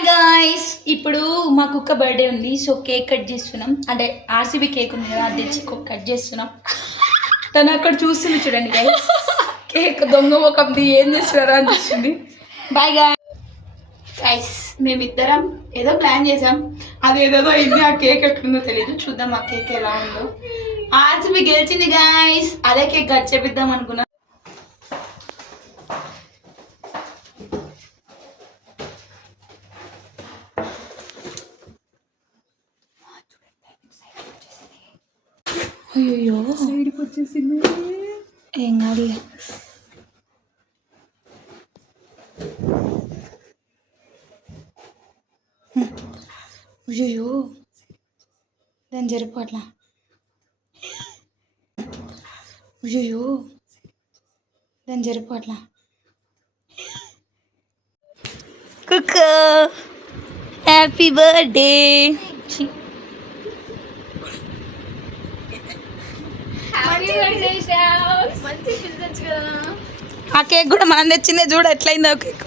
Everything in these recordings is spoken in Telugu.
హాయ్ గాయ్స్, ఇప్పుడు మా కుక్క బర్త్డే ఉంది. సో కేక్ కట్ చేస్తున్నాం. అంటే ఆర్సీబీ కేక్ ఉంది కదా, అది తెచ్చి కట్ చేస్తున్నాం. తను అక్కడ చూస్తుంది చూడండి గైస్. కేక్ దొంగ ఒకది ఏం చేస్తున్నారా అని చూస్తుంది. బాయ్ గైస్, మేమిద్దరం ఏదో ప్లాన్ చేసాం. అది ఏదో అయింది. ఆ కేక్ ఎట్లుందో తెలియదు. చూద్దాం ఆ కేక్ ఎలా ఉందో. ఆర్సీబీ గెలిచింది గాయ్స్. అదే కేక్ కట్ చేపిద్దాం అనుకున్నాం. అయ్యో సైడ్కి వచ్చేసింది. ఏం కాదు. అయ్యో దాని జరుపు అట్లా. అయ్యో దాని జరుపు అట్లా. కుక్క హ్యాపీ బర్త్డే. ఆ కేక్ కూడా మనం తెచ్చిందే. చూడ ఎట్లయిందో cake.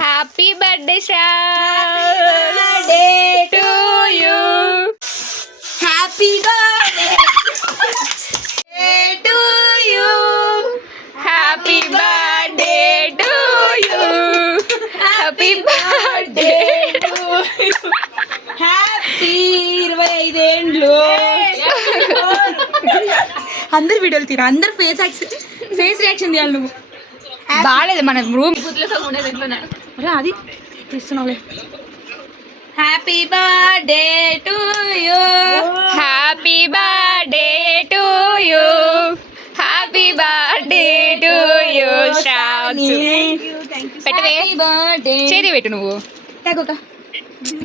Happy birthday Shravani to you. Happy birthday to you. Happy birthday to you. Happy birthday to you. Happy 25 ఏండ్లు. అందరు వీడియోలు తీరా. అందరు ఫేస్ రియాక్షన్ తీయాలి. నువ్వు బాగాలేదు మన రూమ్. అది తీస్తున్నావులే. Happy birthday to you. Happy birthday to you. Happy birthday to you Shravani. పెట్టవే చేతి పెట్టు. నువ్వు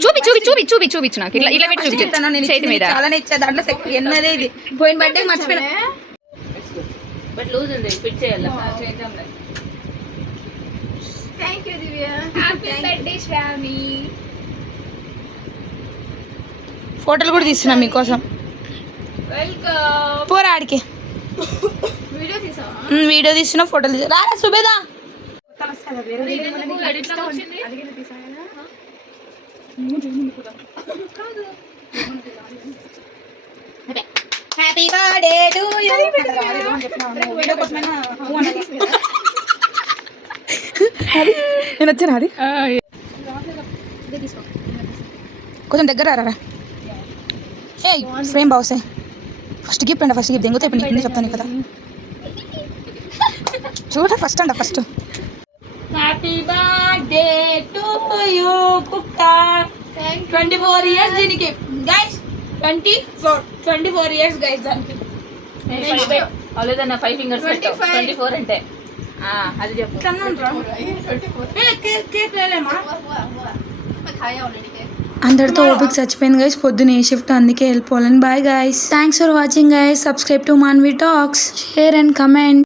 చూపించు నాకు. ఇలా పెట్టి చూపించు చేతి మీద. చాలా ఇచ్చా దాంట్లో ఎన్నదే. ఇది పోయిన బర్త్డే మర్చిపోయినా. బట్ లూజ్ ఉంది. ఫిట్ చేయాలి. Thank you Divya. Happy birthday Sravani. ఫోటోలు కూడా తీస్తున్నాం మీకోసం. వెల్కమ్. పోరా ఆడికి. వీడియో తీసావా? వీడియో తీస్తున్నా, ఫోటోలు తీసా. రారా సుబేదా. Happy birthday to you. నేను వచ్చాను. అది కొంచెం దగ్గర రారా. ఏ ఫ్రేమ్ బాగుసాయి. ఫస్ట్ గిఫ్ట్ అండి. ఫస్ట్ గిఫ్ట్ దెంగుతా. ఇప్పుడు నీకు చెప్తాను కదా. చూడ ఫస్ట్ అంట. First happy birthday to you కుక్క. 24 ఇయర్స్ దీనికి గైస్. 24 ఇయర్స్ గైస్ దానికి. అలేదన్న 5 ఫింగర్స్ 24 అంటే అది చెప్పు. అందరితో ఓపిక చచ్చిపోయింది గైస్. పొద్దున ఏ షిఫ్ట్, అందుకే వెళ్ళిపోవాలని. Bye guys. Thanks for watching guys. Subscribe to Manvi Talks. Share and comment.